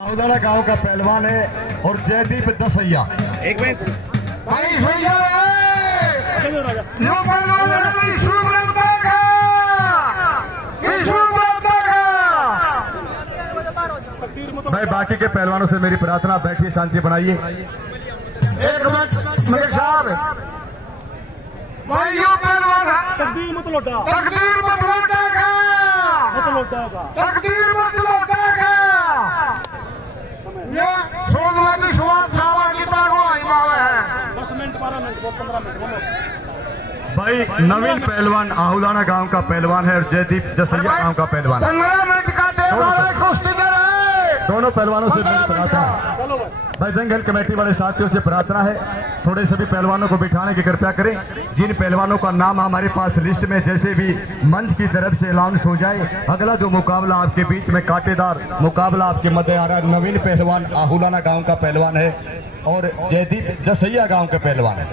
आहुदाना गांव का पहलवान है और जयदीप दसैया। एक मिनट भाई बाकी के पहलवानों से मेरी प्रार्थना, बैठिए, शांति बनाइए। एक मिनट मलिक साहब, भाइयों पहलवान तकदीर मत लौटा, तकदीर मत लौटेगा, मत लौटाएगा। तकदीर मत लौटेगा। ये सोमवार सुहास सावा की बागवाई मावे है। 10 मिनट 12 मिनट 15 मिनट बोलो। भाई नवीन पहलवान आहुदाना गांव का पहलवान है और जयदीप दसैया गांव का पहलवान है। 15 मिनट का टेम वाला कुश्ती दे रहे। दोनों पहलवानों से मेरी प्रार्थना है। चलो भाई, भाई दंगल कमेटी वाले साथियों से प्रार्थना है, थोड़े सभी पहलवानों को बिठाने की कृपया करें। जिन पहलवानों का नाम हमारे पास लिस्ट में जैसे भी मंच की तरफ से अनाउंस हो जाए, अगला जो मुकाबला आपके बीच में कांटेदार मुकाबला आपके मध्य आ रहा है। नवीन पहलवान आहुलाना गांव का पहलवान है और जयदीप दसैया गांव का पहलवान है।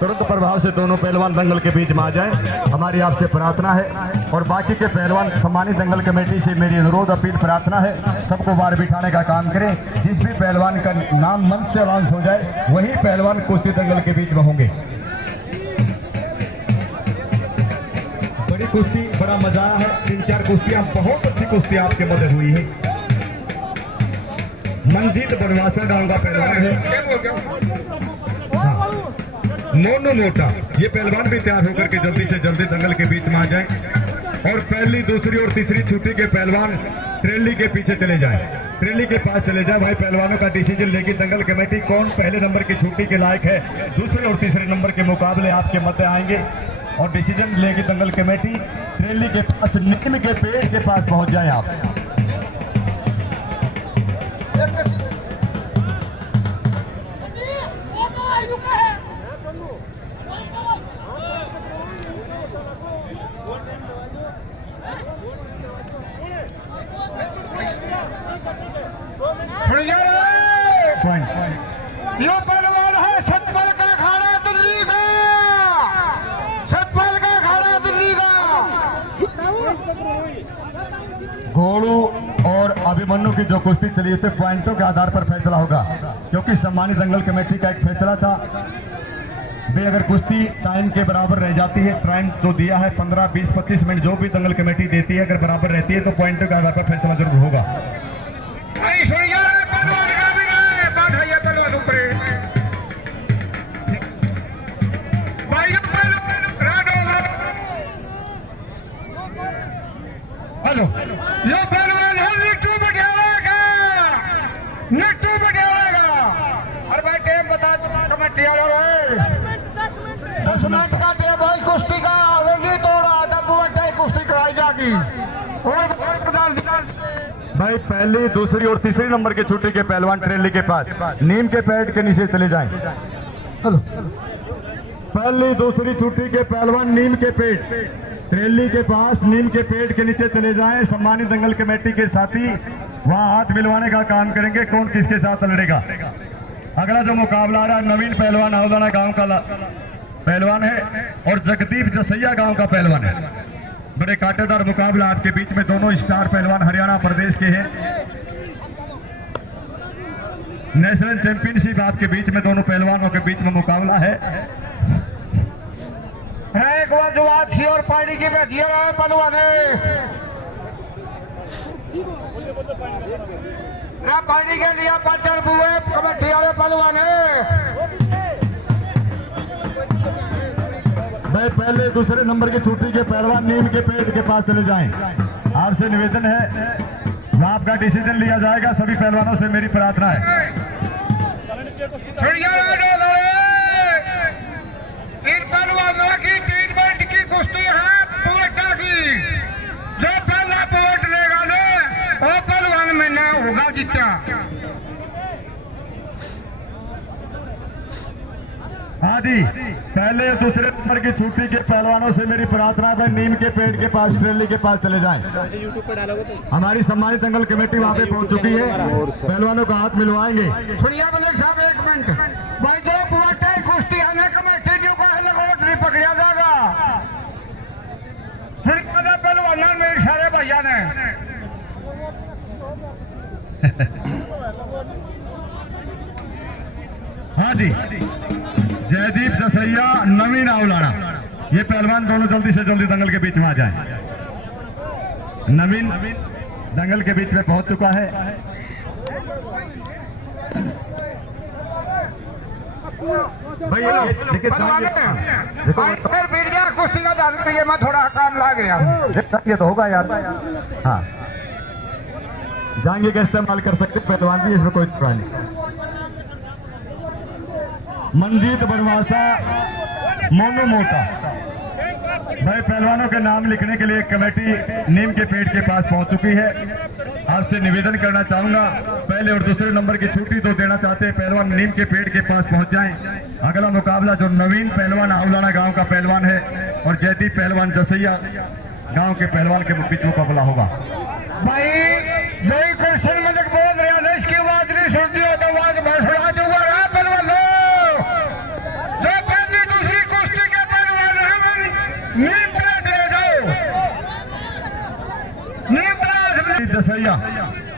तुरंत प्रभाव से दोनों पहलवान दंगल के बीच में आ जाएं, हमारी आपसे प्रार्थना है। और बाकी के पहलवान सम्मानित दंगल कमेटी से मेरी अनुरोध अपील प्रार्थना है, सबको बाहर बिठाने का काम करें। जिस भी पहलवान का नाम मंच से अनाउंस हो जाए वही पहलवान कुश्ती दंगल के बीच में होंगे। बड़ी कुश्ती, बड़ा मजा है। 3-4 कुश्तियां, बहुत अच्छी कुश्ती आपके मदद हुई है। मंजीत बनवासा गांव का पहलवान है। मोनू मोटा, ये पहलवान भी तैयार होकर के जल्दी से जल्दी दंगल के बीच में आ जाएं। और पहली, दूसरी और तीसरी छुट्टी के पहलवान ट्रेली के पीछे चले जाएं, ट्रेली के पास चले जाएं। भाई पहलवानों का डिसीजन लेगी दंगल कमेटी, कौन पहले नंबर की छुट्टी के लायक है। दूसरे और तीसरे नंबर के मुकाबले आपके मध्य आएंगे और डिसीजन लेगी दंगल कमेटी। ट्रेली के पास, नीम के पेड़ के पास पहुंच जाए आप। सुन जा रहे। पॉइंट। यो पहलवान है सतपल का अखाड़ा दिल्ली का, सतपल का अखाड़ा दिल्ली का। घोड़ू और अभिमन्यु की जो कुश्ती चली थी, पॉइंटों के आधार पर फैसला होगा, क्योंकि सम्मानित दंगल कमेटी का एक फैसला था भाई अगर कुश्ती टाइम के बराबर रह जाती है, टाइम जो दिया है 15, 20, 25 मिनट जो भी दंगल कमेटी देती है, अगर बराबर रहती है तो पॉइंटों के आधार पर फैसला जरूर होगा। भाई सुन जा रहे, पहलवान का भी रहे, बैठाइए पहलवान ऊपर। भाई हेलो, ये पहलवान है निट्टू बटियाला, निट्टू बटियाला। अरे भाई टेम बता कमेटी वालों रे। 10 मिनट का टेम भाई कुश्ती का ऑलरेडी तोड़ा था, बुआ कुश्ती कराई जाएगी। और भाई पहली, दूसरी और तीसरी नंबर की छुट्टी के पहलवान ट्रेली के पास, नीम के पेड़ के नीचे चले जाएं। हेलो, पहली दूसरी छुट्टी के पहलवान नीम के पेड़, ट्रेली के पास नीम के पेड़ के नीचे चले जाएं। सम्मानित दंगल कमेटी के साथी वहां हाथ मिलवाने का काम करेंगे, कौन किसके साथ लड़ेगा। अगला जो मुकाबला आ रहा है, नवीन पहलवान आहुदाना गांव का पहलवान है और जगदीप दसैया गांव का पहलवान है। बड़े कांटेदार मुकाबला आपके बीच में, दोनों स्टार पहलवान हरियाणा प्रदेश के हैं। नेशनल चैंपियनशिप आपके बीच में, दोनों पहलवानों के बीच में मुकाबला है। एक बार जो आज सी और पार्टी की बैठिए रहे पहलवान ना, पार्टी के लिए 5 बुए कमेटी वाले पहलवान भाई पहले दूसरे नंबर की छुट्टी के पहलवान नीम के पेड़ के पास चले जाएं। आपसे निवेदन है, वहां आपका डिसीजन लिया जाएगा। सभी पहलवानों से मेरी प्रार्थना है। इन पहलवानों की 3 मिनट की कुश्ती है पोटा की। जो पहला पोट लेगा ना वो पहलवान में ना होगा जीता। हाँ जी, पहले और दूसरे नंबर की छुट्टी के पहलवानों से मेरी प्रार्थना है, भाई नीम के पेड़ के पास, ट्रेली के पास चले जाएं। यूट्यूब पर डालोगे तो हमारी सम्मानित दंगल कमेटी वहां पे पहुंच चुकी है, पहलवानों का हाथ मिलवाएंगे। सुनिए मलिक साहब 1 मिनट। भाई जो पोटे कुश्ती है ना कमेटी जो को है लोट नहीं पकड़ा जाएगा। पहलवान मेरे सारे भैया ने हाँ जी, जयदीप जसैया, नवीन आउलाना, ये पहलवान दोनों जल्दी से जल्दी दंगल के बीच में आ जाएं। नवीन दंगल के बीच में पहुंच चुका है। भाई देखिए देखो फिर फिर गया कुश्ती का दाल ये मैं थोड़ा काम ला गया। ये तो होगा यार। हाँ, जाएंगे का इस्तेमाल कर सकते पहलवान भी, इसमें कोई इतराज नहीं। मंजीत बरवासा, मोनू मोटा भाई, पहलवानों के नाम लिखने के लिए कमेटी नीम के पेड़ के पास पहुंच चुकी है। आपसे निवेदन करना चाहूंगा, पहले और दूसरे नंबर की छुट्टी तो देना चाहते हैं पहलवान नीम के पेड़ के पास पहुंच जाएं। अगला मुकाबला जो नवीन पहलवान आउलाना गांव का पहलवान है और जयदीप पहलवान जसैया गांव के पहलवान के बीच मुकाबला होगा। भाई जय कृष्ण मलिक बोल रहा है, इसकी आवाज नहीं सुनती हो तो आवाज भड़बड़ा दूंगा। रहा पहलवान जो पहली दूसरी कुश्ती के पहलवान है नीम पे चले जाओ। नीम पे जसैया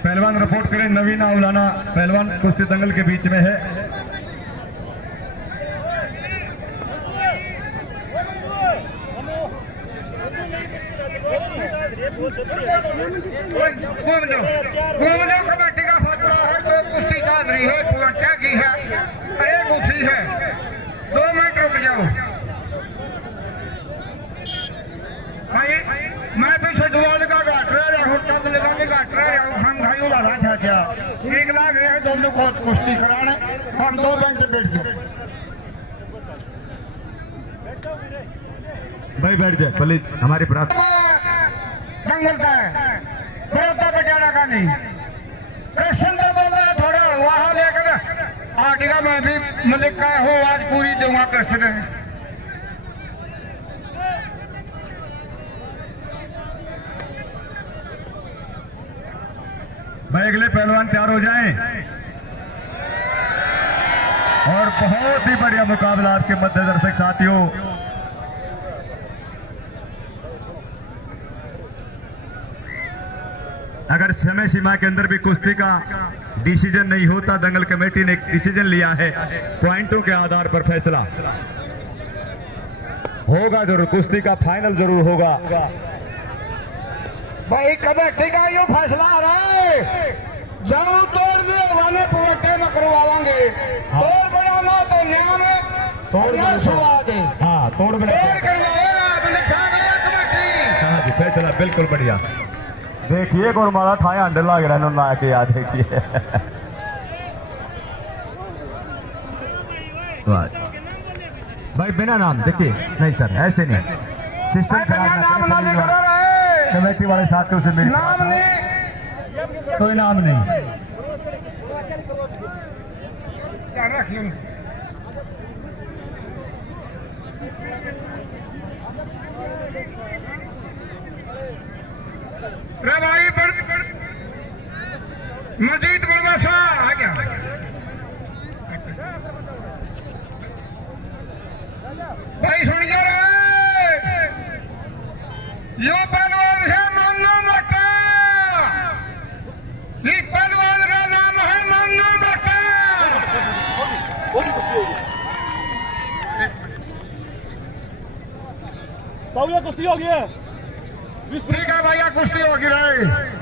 पहलवान रिपोर्ट करें। नवीन आउलाना पहलवान कुश्ती दंगल के बीच में है। घूमने कमेटी का फैसला है, दो कुश्ती चल रही है, पुलंटिया की है, अरे दूसरी है। 2 मिनट रुक जाओ भाई, मैं भी सजवाल का घाट रहा हूँ, तब लगा के घाट रहा हूँ। हम भाई लाला चाचा 1 लाख रहे दोनों को कुश्ती कराने, हम 2 घंटे बैठ जाए। भाई बैठ जाए प्लीज, हमारी प्रार्थना। दंगल का है, बड़ौदा पटियाला का नहीं। कृष्ण तो बोल रहा है थोड़ा वहां लेकर आर्टिका में भी मलिक का हो, आज पूरी दूंगा कृष्ण। भाई अगले पहलवान तैयार हो जाएं। और बहुत ही बढ़िया मुकाबला आपके मध्य दर्शक साथियों। अगर समय सीमा के अंदर भी कुश्ती का डिसीजन नहीं होता, दंगल कमेटी ने एक डिसीजन लिया है, पॉइंटों के आधार पर फैसला होगा जरूर, कुश्ती का फाइनल जरूर होगा। भाई कमेटी का यो फैसला आ रहा है, जरूर तोड़ दिए वाले पुलटे में करवाएंगे। तोड़ बनाना तो न्याय में तोड़ सुवा दे। हाँ, तोड़ बना करवाएगा कमेटी। हाँ जी, फैसला बिल्कुल बढ़िया। देखिए गोरमाला ठाए अंडे लग रहा है ना के याद देखिए। भाई बिना नाम देखिए, नहीं सर ऐसे नहीं, सिस्टम नाम ना लिख रहा है कमेटी वाले साथियों से मेरी नाम नहीं, कोई नाम नहीं। ध्यान रखिए। रे भाई मजीद बड़वासा आ गया। भाई सुनिए रे, यो पहलवान है मन्नू मोटा, ये पहलवान का नाम है मन्नू मोटा। कुश्ती हो गई है। ठीक है भैया, कुश्ती होगी रही।